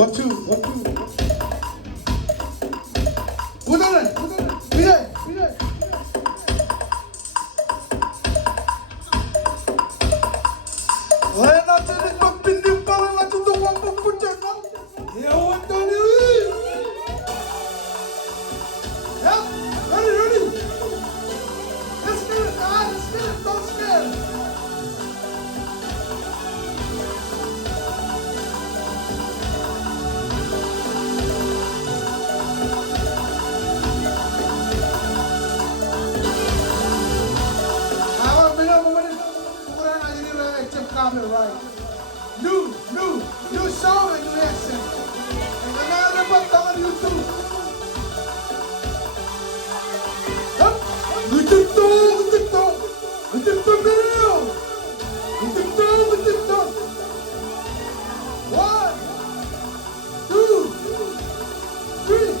One, two. Udaran. Vijay. Wala natin rin magpindim para natutupang pagpunta na. Iyawan na niyo eh. Yep, ready. Let's get it, guys. Let's get it. Don't scare. Right. New song and new accent. And another one on YouTube. Up. TikTok video. TikTok. 1, 2, 3.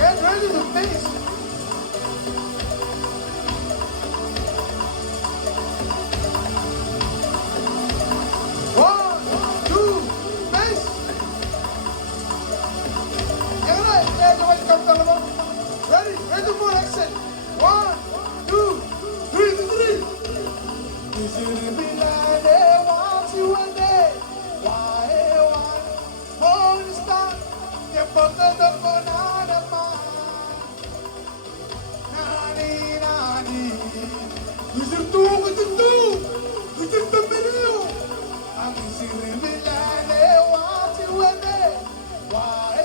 Get ready to face. One, two, face. Ready for action. 1, 2, 3. Is it in me like they want you one day? Why, hold the start. You put the banana man. Nani. Is it two? Video. I'm singing me like they want you one day. Why,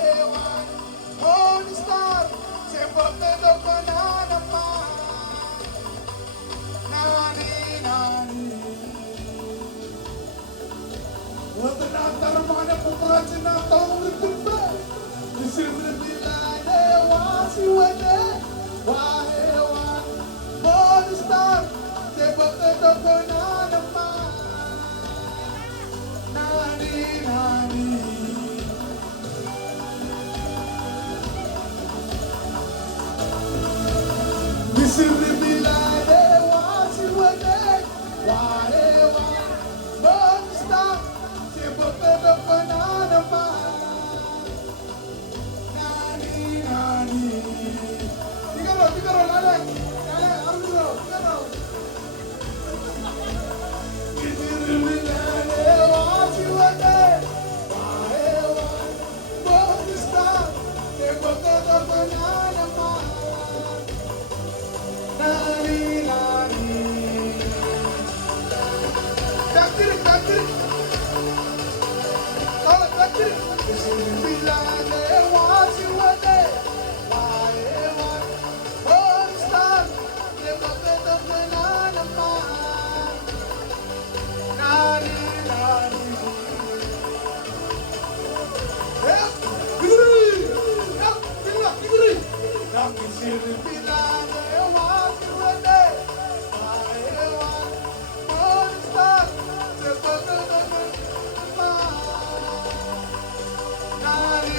hold the start. You put the banana man. Nani. What the Natarmana Pupacina told the bed. Is it in me like they want you one day? Why, hold the start. You put the banana man. Nani. Is it in me like they want you one day? Why, hold the start. You put the banana man. Nani. Figaro, Lale, Armando, Figaro. Is it really like they want you one day? Why, hold the start. You put the banana man. Nani. Back it. Is it really like they want you one day? Why, hold the start. You put the banana man. Nani. Yep, Figuri. Is it really like they want you one day? Why, hold the start. You put the banana man. Nani.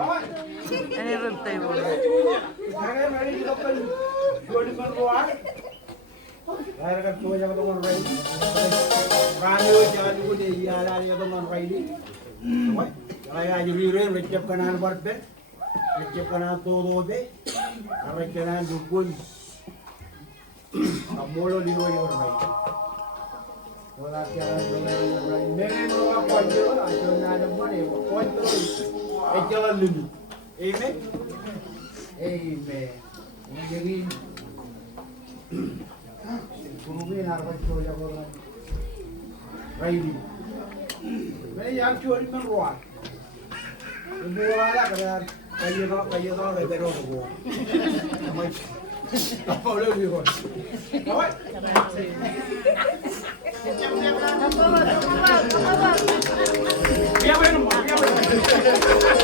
Ini rantai boleh. Wala jalan meron mga kwadyo ayo na naman kwadyo jalan dulu amen amen jadi gurunya narbat choya orang raidi मैं यार चोरी में रुआ वो वाला कर कहिए तो बेरो हो अब बोलो भी हो Ya bueno, ya bueno.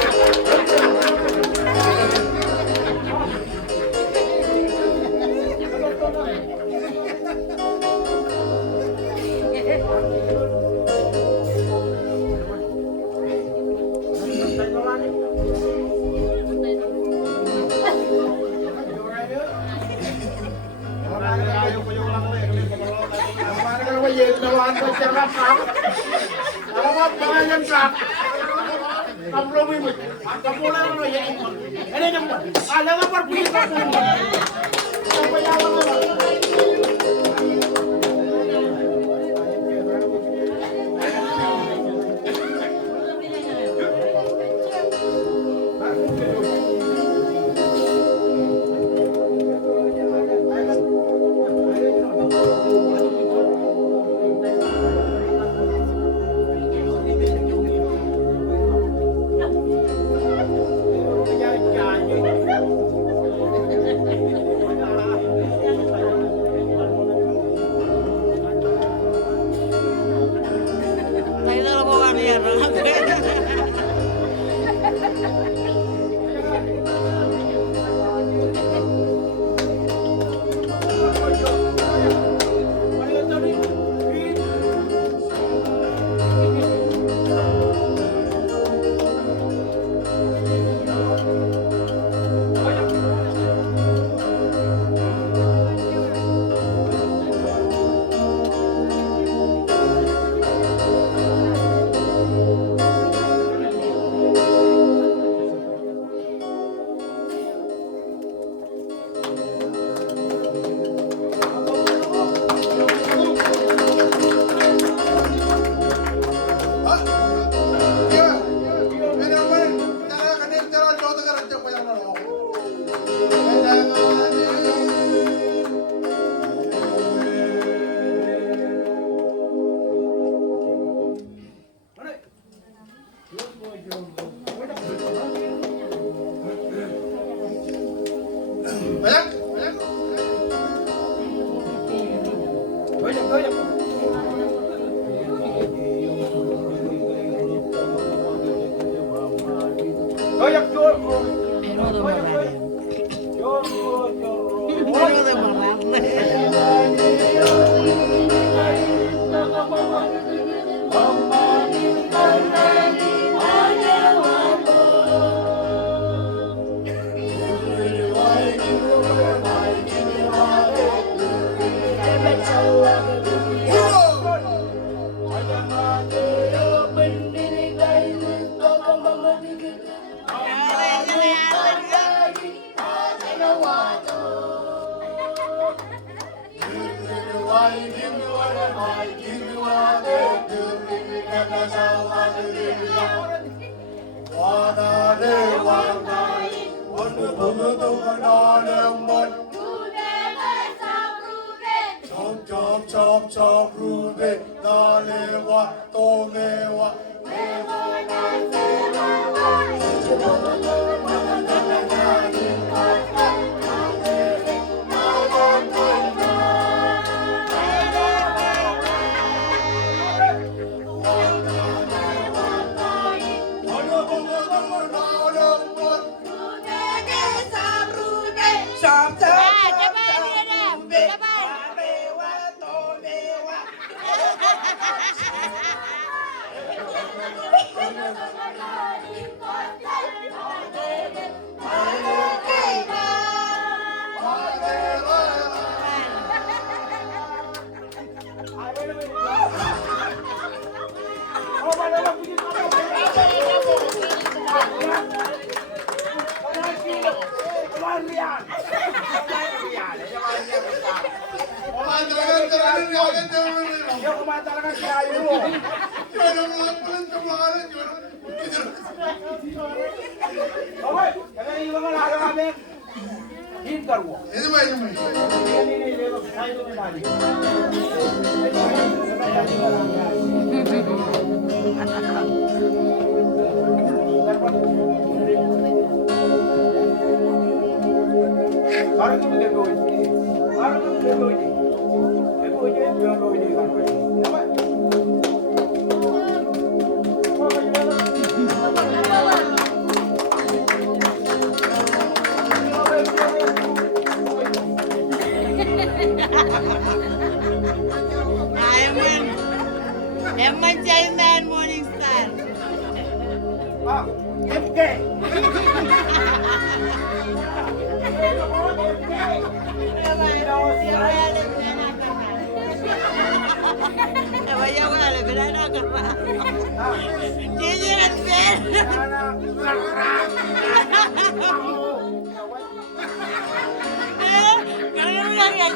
Emang China Morning Star.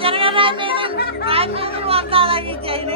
Jangan ramein warna lagi China.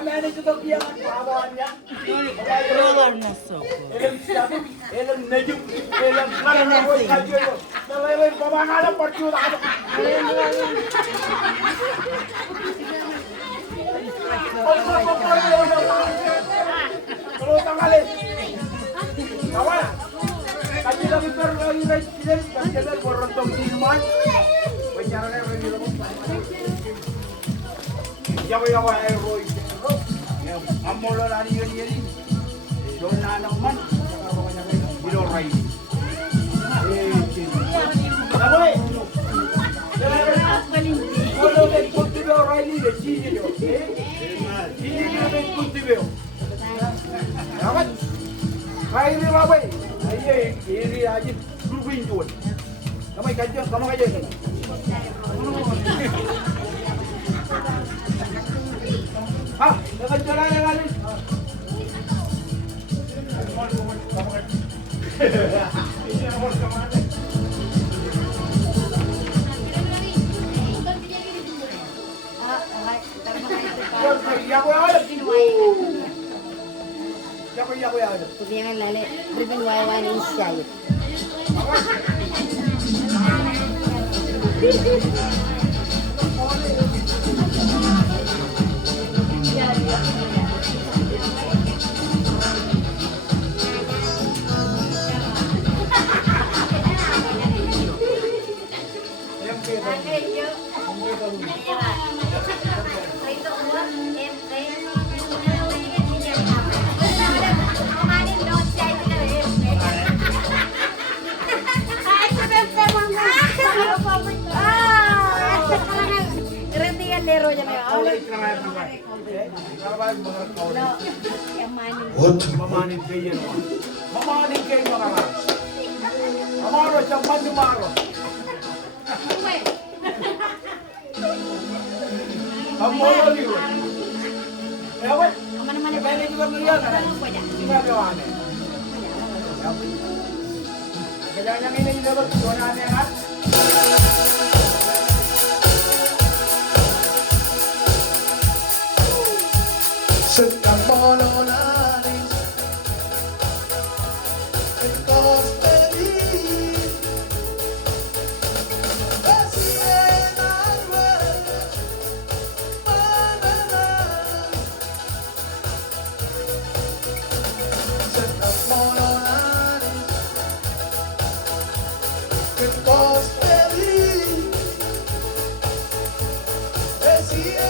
manage to be a Pawan. Buralar nasıl? Elim siapa? Elim Najib. Elim Karana. Kalau Pawan ada percuma ada. Kalau tanggalin. Kawan. Kami lagi pergi presiden, kita berontong di rumah. Bicaranya lagi lama. Yawa Roy. Amolo lari yeri. Dona naman. Bilo Ray. Boleh. Kalau mek kultivo Ray ni de chile. Chile mek kultivo. Kawan. Hai ni bawa. Aye, ini aja berubin tuan. Kamu kaji. Ah, dengan jalan ni. Ini nomor kemana? Ya. Kebiangan lale berbin wawan insyaallah. Mamanin kayo naman. Mamanin kayo mga karas. Amaro, champan dumaro. Amaro liyo. Ewan, kaya juga melihat kan? Sila gawane. Kaya yang ini dapat donanya kan? Sedang mononaris engkau beri kesienan menenang. Sedang mononaris engkau beri kesienan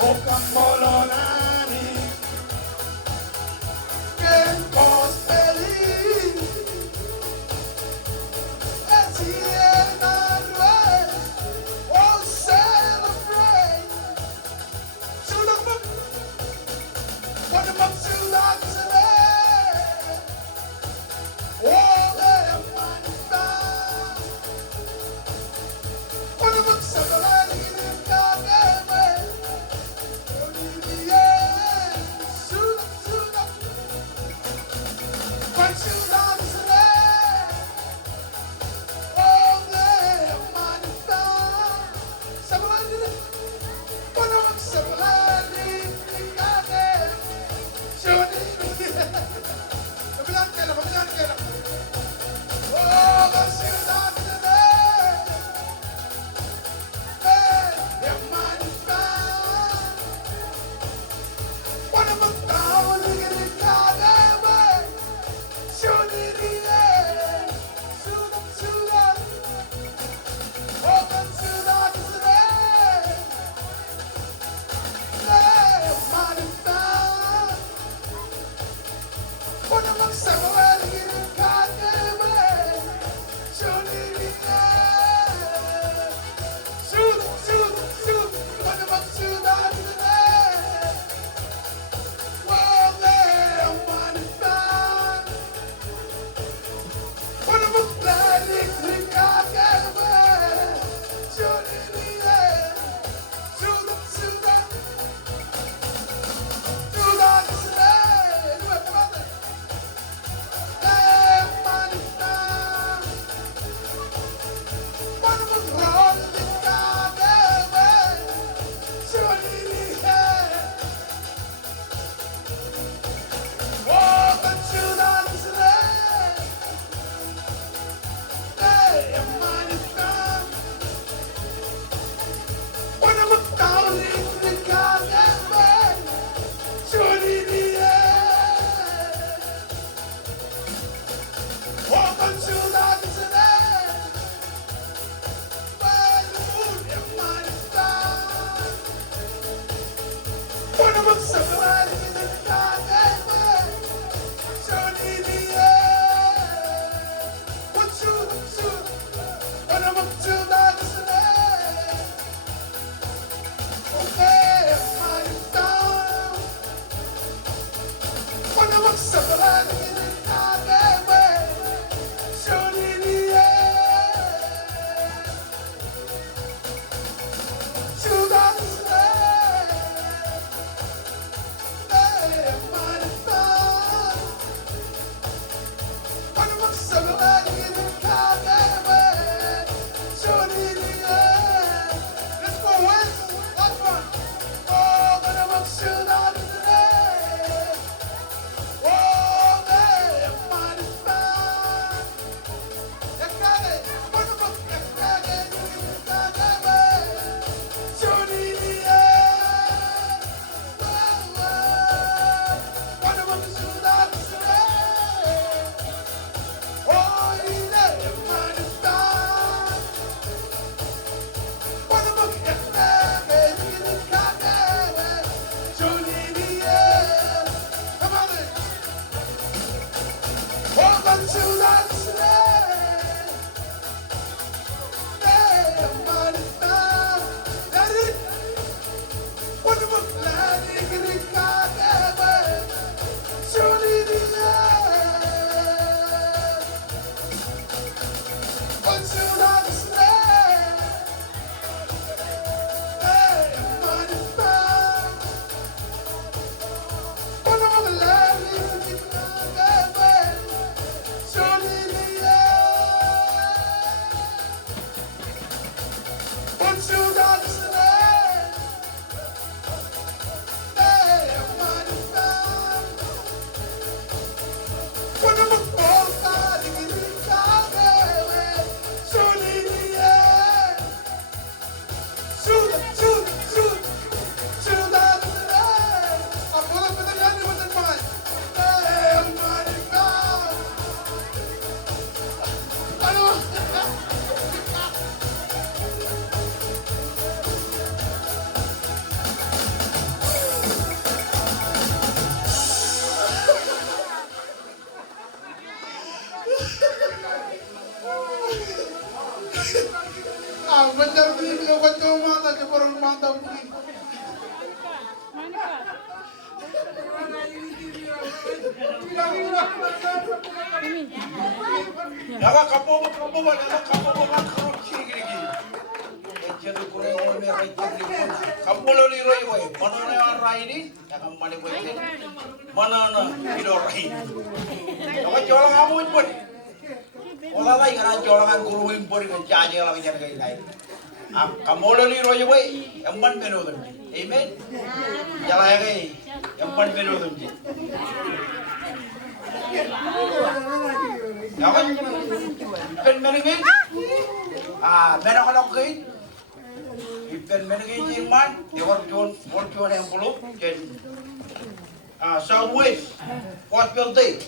Okambolonani, que vos feliz, as he and I rise, oh celebrate. Shoot 'em up, put 'em up, shoot out today. Oh, they are magnified. Put 'em up, celebrate in God, amen. Yeah, shoot 'em, shoot 'em. Put shoot out today. Oh, they are magnified. Celebrate it. Put 'em up, celebrate in God, amen. Shoot it. Come on, get 'em, come on, get 'em. Oh, the shoot out today. Hey, they're magnified. What am I down in the garden? Shoot it in there. Shoot up, shoot up. Open shoot up today. orang mantap pergi. Jangan kamu jadi kurang orang merah itu. Kamu lori roi boy, mana orang rai ini? Jangan mana boy mana hidup rai. Jangan jualan kamu pun. Olah lagi kan jualan guru impor dengan jajan lagi jangan kayak lain. Kamu lori roi boy, empan menu tu, amen. Jalan lagi, empan menu tu. Jangan pen menu ni. Menu kalau kau Ipen menegi man, dia work yang belum, jadi Southwest, what will they?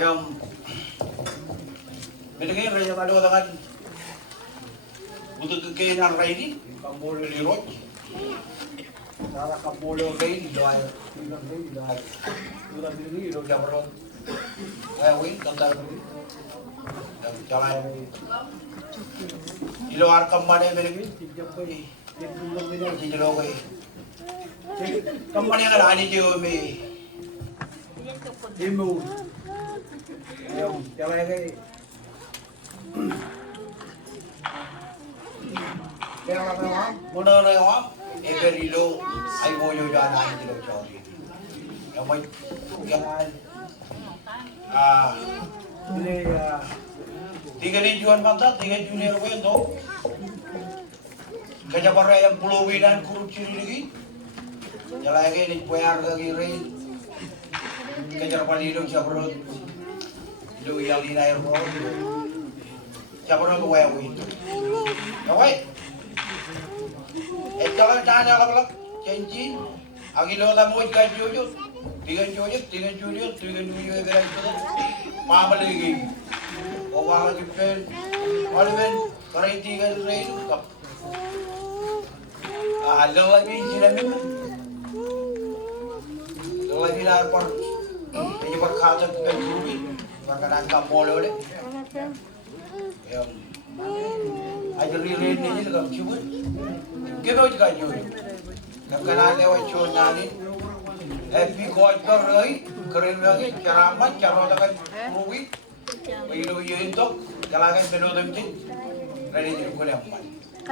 Yang menegi raja tadi katakan butuh kekayaan ini, kamu boleh lihat, cara kamu boleh gain doa, sudah diri sudah jabaran, win kantor jalan ilo arkam mana mereka jadi logo company yang ada ni je me demo jalan lagi yang apa mana orang every low I mau yo jalan ni lo cari yang mai jalan ini tiga ni jual mantap, tiga junior gue tu. Kerja para yang pulau winan kurus ciri lagi. Jalan lagi ni bayar lagi rain. Kerja pali dong siapa orang. Lu yang di air road. Siapa orang tu bayar win. Kawai. Jalan tanya lak cincin. Agilo lah mau ikan jujur. Tiga junior beran tu. Mama lagi. Orang lagi pen, orang kering tiga rain, kap. Lagi jiran lagi lah par, ini par kacang pen rubi, makanan kampol ada. Ajar rain ni je kam cuma, kita juga juri. Makanan lewat cuma ni, happy kau par lagi, kering lagi, caramat, cara lakukan rubi. Ilu itu kalau kan penuh dengan ready jadi boleh apa?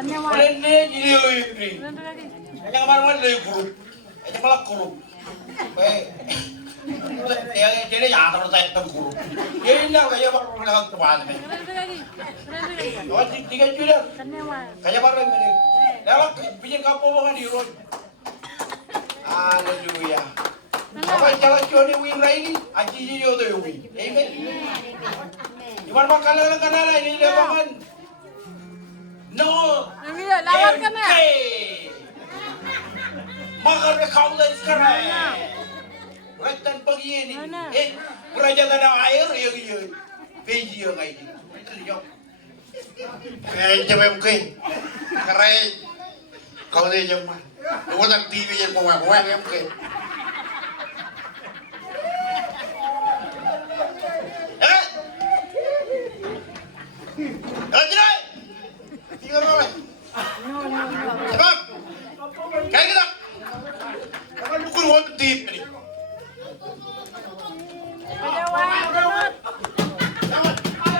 Boleh ni jadi ini. Hanya kemarin lagi kuruk, hanya malah kuruk. Yang jadi yang terus saya kuruk. Ini nak kaya baru nak teman ni. Oh tiga juta. Kaya baru ni. Kalau pinjam kapu bukan di road. Hallelujah. Apa jalan curi win lagi? Aji je tu win. Amen. Iwan makanan kanan ini dia bangun. No. Iya, lawan kan ya? Makan kau dah sekarang. Retan pagi ini. Raja tanah air ya. Beji yang ini. Jam ke? Keren. Kau dah jam. Dua tak TV yang bawa yang ke.